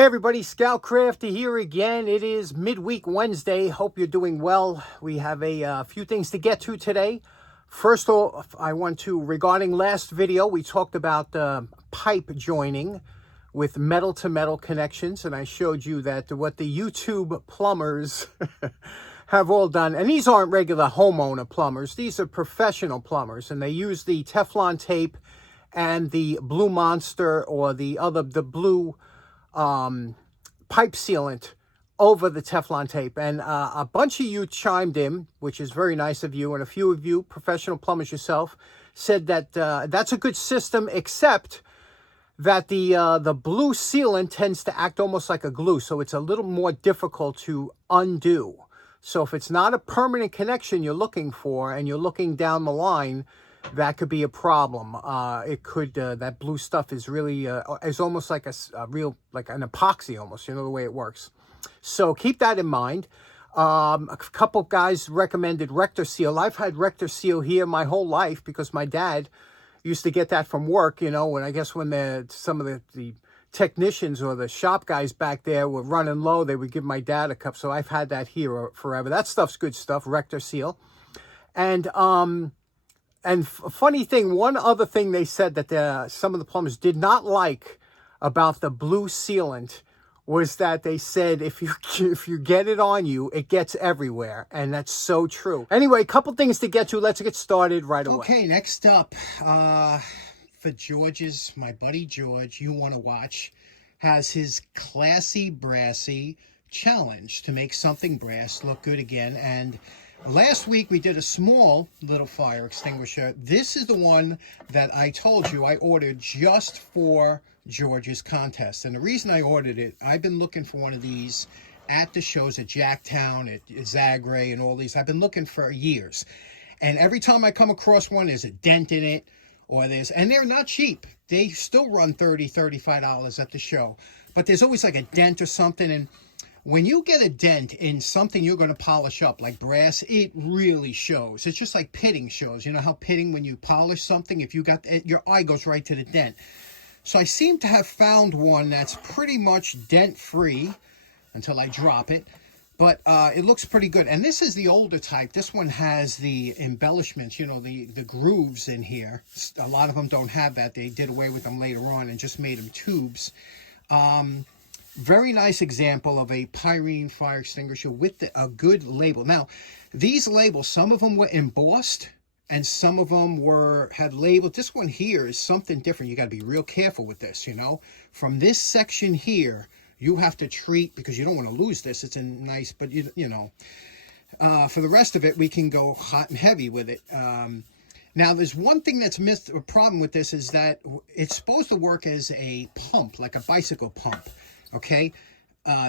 Hey everybody, Scout Crafty here again. It is midweek Wednesday. Hope you're doing well. We have a few things to get to today. First off, I want to, regarding last video, we talked about pipe joining with metal-to-metal connections, and I showed you that what the YouTube plumbers have all done, and these aren't regular homeowner plumbers, these are professional plumbers, and they use the Teflon tape and the Blue Monster or the blue pipe sealant over the Teflon tape. And a bunch of you chimed in, which is very nice of you, and a few of you, professional plumbers yourself, said that that's a good system, except that the blue sealant tends to act almost like a glue, so it's a little more difficult to undo. So if it's not a permanent connection you're looking for, and you're looking down the line, that could be a problem. It could, that blue stuff is really, is almost like a real, like an epoxy almost, you know, the way it works. So keep that in mind. A couple guys recommended Rector Seal. I've had Rector Seal here my whole life because my dad used to get that from work, you know, when I guess when some of the technicians or the shop guys back there were running low, they would give my dad a cup. So I've had that here forever. That stuff's good stuff, Rector Seal. And funny thing, one other thing they said that some of the plumbers did not like about the blue sealant was that they said if you get it on you, it gets everywhere. And that's so true. Anyway, a couple things to get to. Let's get started right away. Okay, next up, for George's, my buddy George, you want to watch, has his classy Brassy challenge to make something brass look good again. And last week we did a small little fire extinguisher. This is the one that I told you I ordered just for George's contest. And the reason I ordered it, I've been looking for one of these at the shows at Jacktown, at Zagre, and all these. I've been looking for years. And every time I come across one, there's a dent in it, or and they're not cheap. They still run $30, $35 at the show. But there's always like a dent or something. And when you get a dent in something you're going to polish up, like brass, it really shows. It's just like pitting shows. You know how pitting, when you polish something, if you got, your eye goes right to the dent. So I seem to have found one that's pretty much dent-free until I drop it. But it looks pretty good. And this is the older type. This one has the embellishments, you know, the grooves in here. A lot of them don't have that. They did away with them later on and just made them tubes. Very nice example of a Pyrene fire extinguisher with a good label. Now, these labels, some of them were embossed and some of them had labeled. This one here is something different. You got to be real careful with this, you know. From this section here, you have to treat, because you don't want to lose this. It's a nice, but you know. For the rest of it, we can go hot and heavy with it. Now, there's one thing that's a problem with this, is that it's supposed to work as a pump, like a bicycle pump. Okay,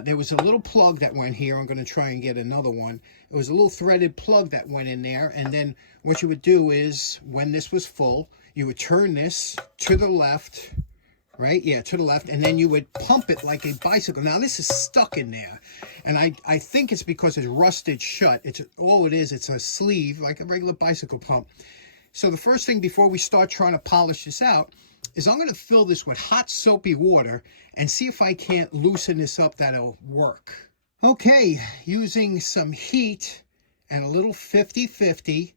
there was a little plug that went here. I'm going to try and get another one. It was a little threaded plug that went in there. And then what you would do is, when this was full, you would turn this to the left, right? Yeah, to the left. And then you would pump it like a bicycle. Now, this is stuck in there. And I think it's because it's rusted shut. It's all it is. It's a sleeve, like a regular bicycle pump. So the first thing before we start trying to polish this out is I'm going to fill this with hot soapy water and see if I can't loosen this up. That'll work. Okay, using some heat and a little 50-50.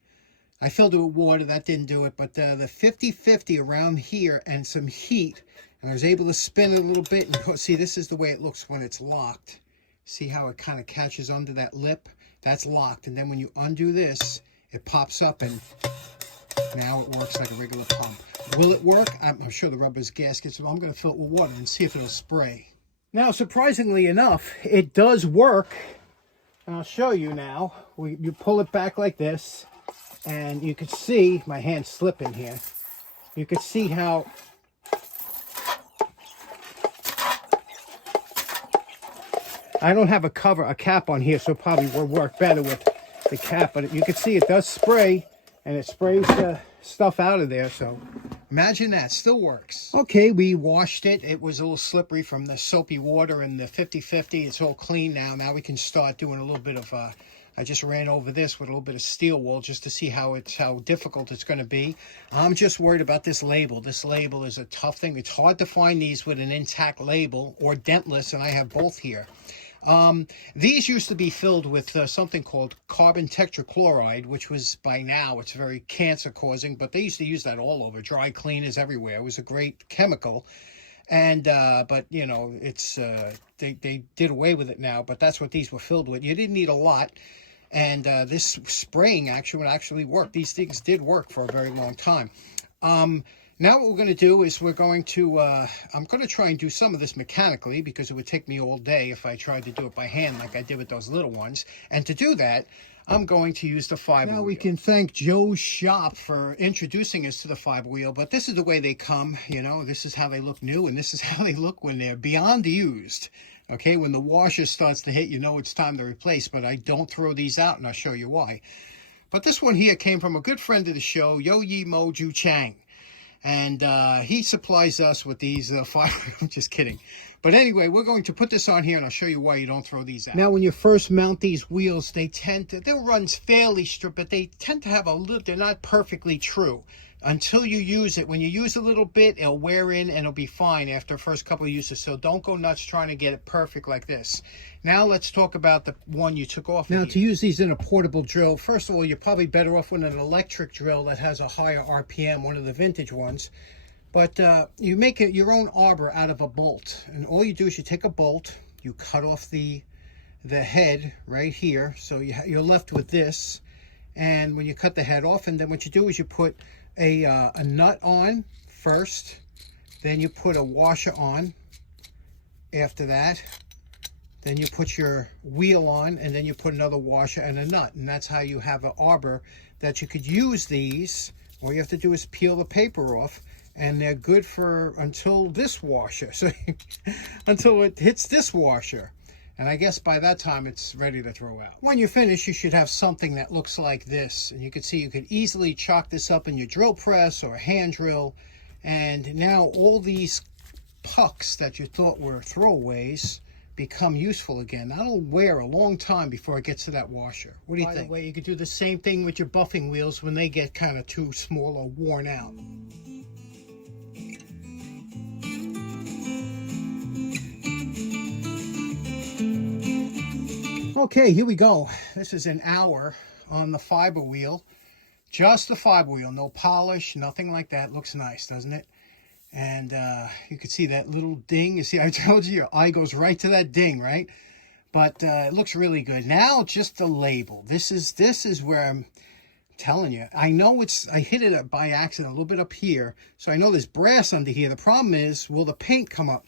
I filled it with water. That didn't do it, but the 50-50 around here and some heat, and I was able to spin it a little bit. And see, this is the way it looks when it's locked. See how it kind of catches under that lip? That's locked. And then when you undo this, it pops up, and now it works like a regular pump. Will it work? I'm sure the rubber is gaskets, so I'm going to fill it with water and see if it'll spray. Now, surprisingly enough, it does work. And I'll show you now. You pull it back like this, and you can see my hand slipping here. You can see how I don't have a cap on here, so it probably will work better with the cap. But you can see it does spray, and it sprays the stuff out of there. So imagine that. Still works. Okay, we washed it. It was a little slippery from the soapy water and the 50-50. It's all clean now. Now we can start doing a little bit of I just ran over this with a little bit of steel wool just to see how difficult it's going to be. I'm just worried about this label. This label is a tough thing. It's hard to find these with an intact label or dentless, and I have both here. These used to be filled with something called carbon tetrachloride, which was, by now, it's very cancer causing, but they used to use that all over, dry cleaners everywhere. It was a great chemical. And but you know, it's they did away with it now, but that's what these were filled with. You didn't need a lot. And this spraying action would actually work. These things did work for a very long time. Now what we're going to do is we're going to, I'm going to try and do some of this mechanically, because it would take me all day if I tried to do it by hand like I did with those little ones. And to do that, I'm going to use the fiber wheel. Now we can thank Joe's Shop for introducing us to the fiber wheel, but this is the way they come, you know, this is how they look new, and this is how they look when they're beyond used. Okay, when the washer starts to hit, you know it's time to replace, but I don't throw these out, and I'll show you why. But this one here came from a good friend of the show, Yo-Yi Moju Chang. And he supplies us with these fiber. I'm just kidding. But anyway, we're going to put this on here, and I'll show you why you don't throw these out. Now, when you first mount these wheels, they'll run fairly straight, but they tend to have a little, they're not perfectly true. Until you use it. When you use a little bit, it'll wear in and it'll be fine after the first couple of uses. So don't go nuts trying to get it perfect like this. Now let's talk about the one you took off. Now to use these in a portable drill, first of all, you're probably better off with an electric drill that has a higher RPM, one of the vintage ones. But you make it your own arbor out of a bolt. And all you do is you take a bolt, you cut off the head right here. So you're left with this. And when you cut the head off, and then what you do is you put a nut on first, then you put a washer on after that, then you put your wheel on, and then you put another washer and a nut, and that's how you have an arbor that you could use these. All you have to do is peel the paper off, and they're good for until this washer, so until it hits this washer. And I guess by that time it's ready to throw out. When you finish, you should have something that looks like this. And you can see you could easily chalk this up in your drill press or a hand drill. And now all these pucks that you thought were throwaways become useful again. That'll wear a long time before it gets to that washer. What do you think? By the way, you could do the same thing with your buffing wheels when they get kind of too small or worn out. Okay, here we go. This is an hour on the fiber wheel. Just the fiber wheel, no polish, nothing like that. Looks nice, doesn't it? And you can see that little ding. You see, I told you, your eye goes right to that ding, right? But it looks really good. Now, just the label. This is where I'm telling you. I know I hit it by accident a little bit up here. So I know there's brass under here. The problem is, will the paint come up?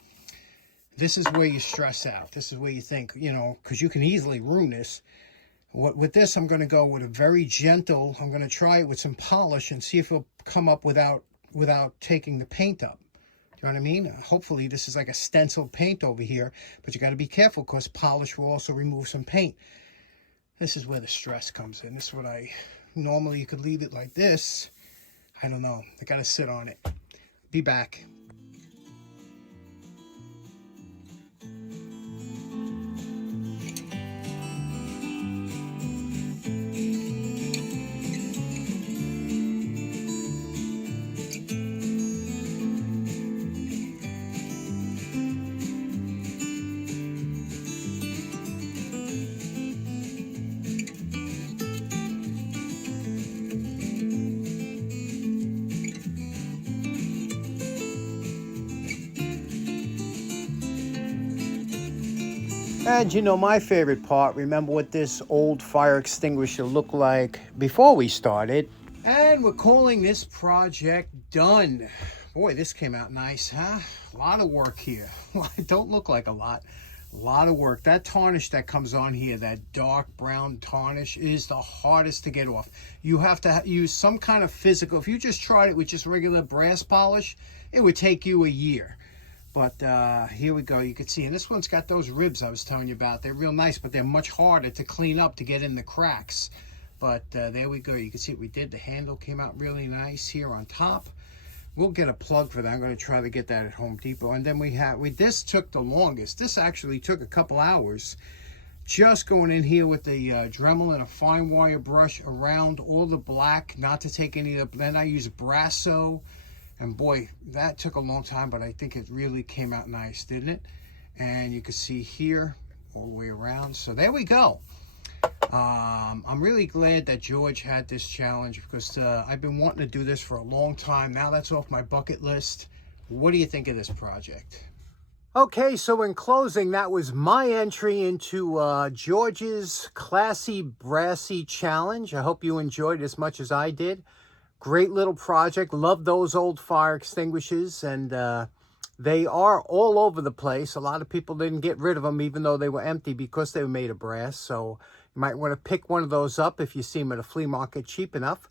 This is where you stress out. This is where you think, you know, because you can easily ruin this. With this, I'm going to go with a very gentle. I'm going to try it with some polish and see if it'll come up without taking the paint up. Do you know what I mean? Hopefully, this is like a stenciled paint over here, but you got to be careful because polish will also remove some paint. This is where the stress comes in. This is what normally you could leave it like this. I don't know. I got to sit on it. Be back. And you know my favorite part, remember what this old fire extinguisher looked like before we started. And we're calling this project done. Boy, this came out nice, huh? A lot of work here. It don't look like a lot of work. That tarnish that comes on here, that dark brown tarnish, is the hardest to get off. You have to use some kind of physical. If you just tried it with just regular brass polish, it would take you a year. But here we go. You can see, and this one's got those ribs I was telling you about. They're real nice, but they're much harder to clean up to get in the cracks. But there we go. You can see what we did. The handle came out really nice here on top. We'll get a plug for that. I'm going to try to get that at Home Depot. And then this took the longest. This actually took a couple hours Just going in here with the Dremel and a fine wire brush around all the black, not to take any of the, then I use Brasso, and boy, that took a long time, but I think it really came out nice, didn't it? And you can see here, all the way around. So there we go. I'm really glad that George had this challenge, because I've been wanting to do this for a long time. Now that's off my bucket list. What do you think of this project? Okay, so in closing, that was my entry into George's Classy Brassy Challenge. I hope you enjoyed as much as I did. Great little project. Love those old fire extinguishers, and they are all over the place. A lot of people didn't get rid of them, even though they were empty, because they were made of brass. So you might want to pick one of those up if you see them at a flea market cheap enough.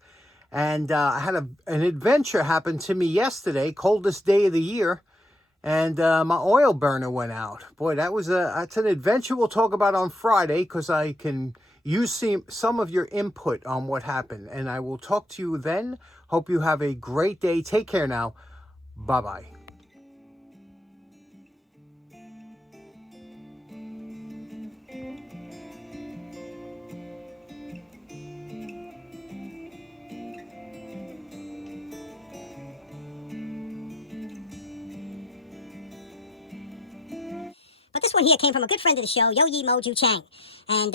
And I had an adventure happen to me yesterday, coldest day of the year. And my oil burner went out. Boy, that's an adventure we'll talk about on Friday, because I can use some of your input on what happened. And I will talk to you then. Hope you have a great day. Take care now. Bye-bye. But this one here came from a good friend of the show, Yo Yi Moju Chang. And